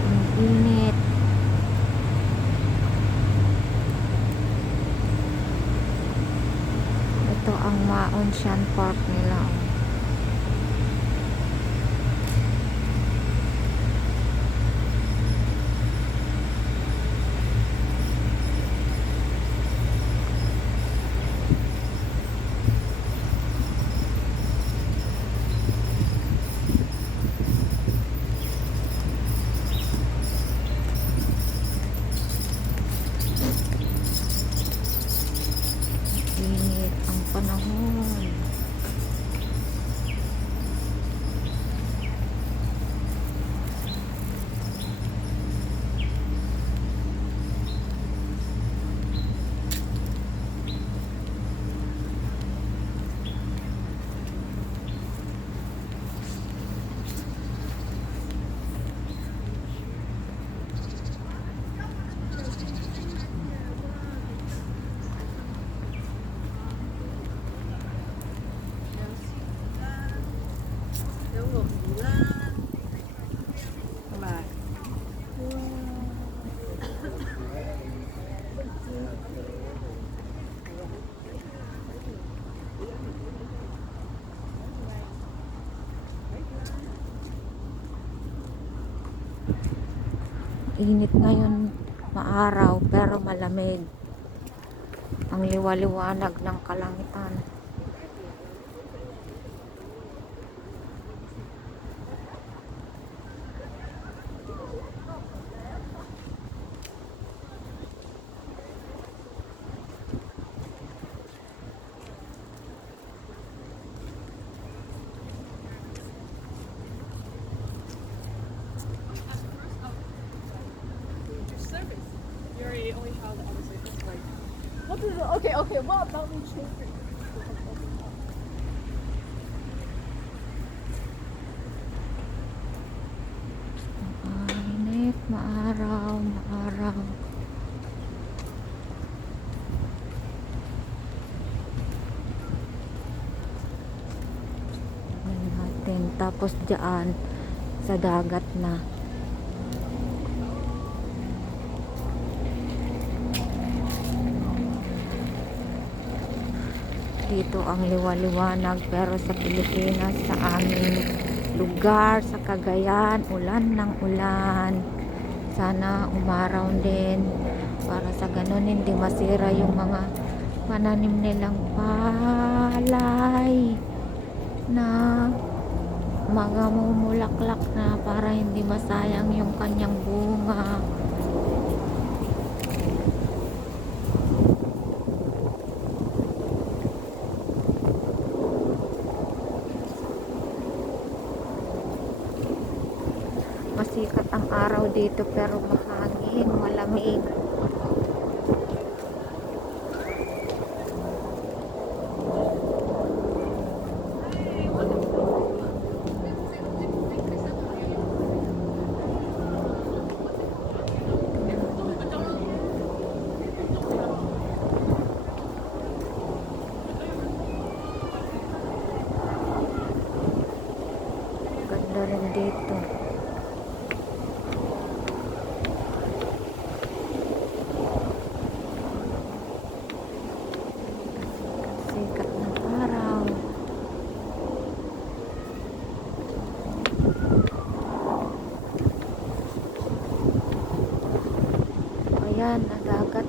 Maraming init. Ito ang Maonsyan Park nila. Init ang panahon. Init ngayon, maaraw pero malamig. Ang liwaliwanag ng kalangitan. You only have the other side. That's right. What is it? Okay, okay. What about me changing? Init, maaraw, maaraw. Tingnan natin. Tapos dyan sa dagat na. Dito ang liwaliwanag, pero sa Pilipinas, sa aming lugar, sa Cagayan, ulan ng ulan. Sana umaraw din para sa ganun hindi masira yung mga pananim nilang palay na mga mumulaklak na, para hindi masayang yung kanyang bunga. Masikat ang araw dito pero mahangin, malamig. Ganda rin dito. Sikat ng araw. Ayan, nadagat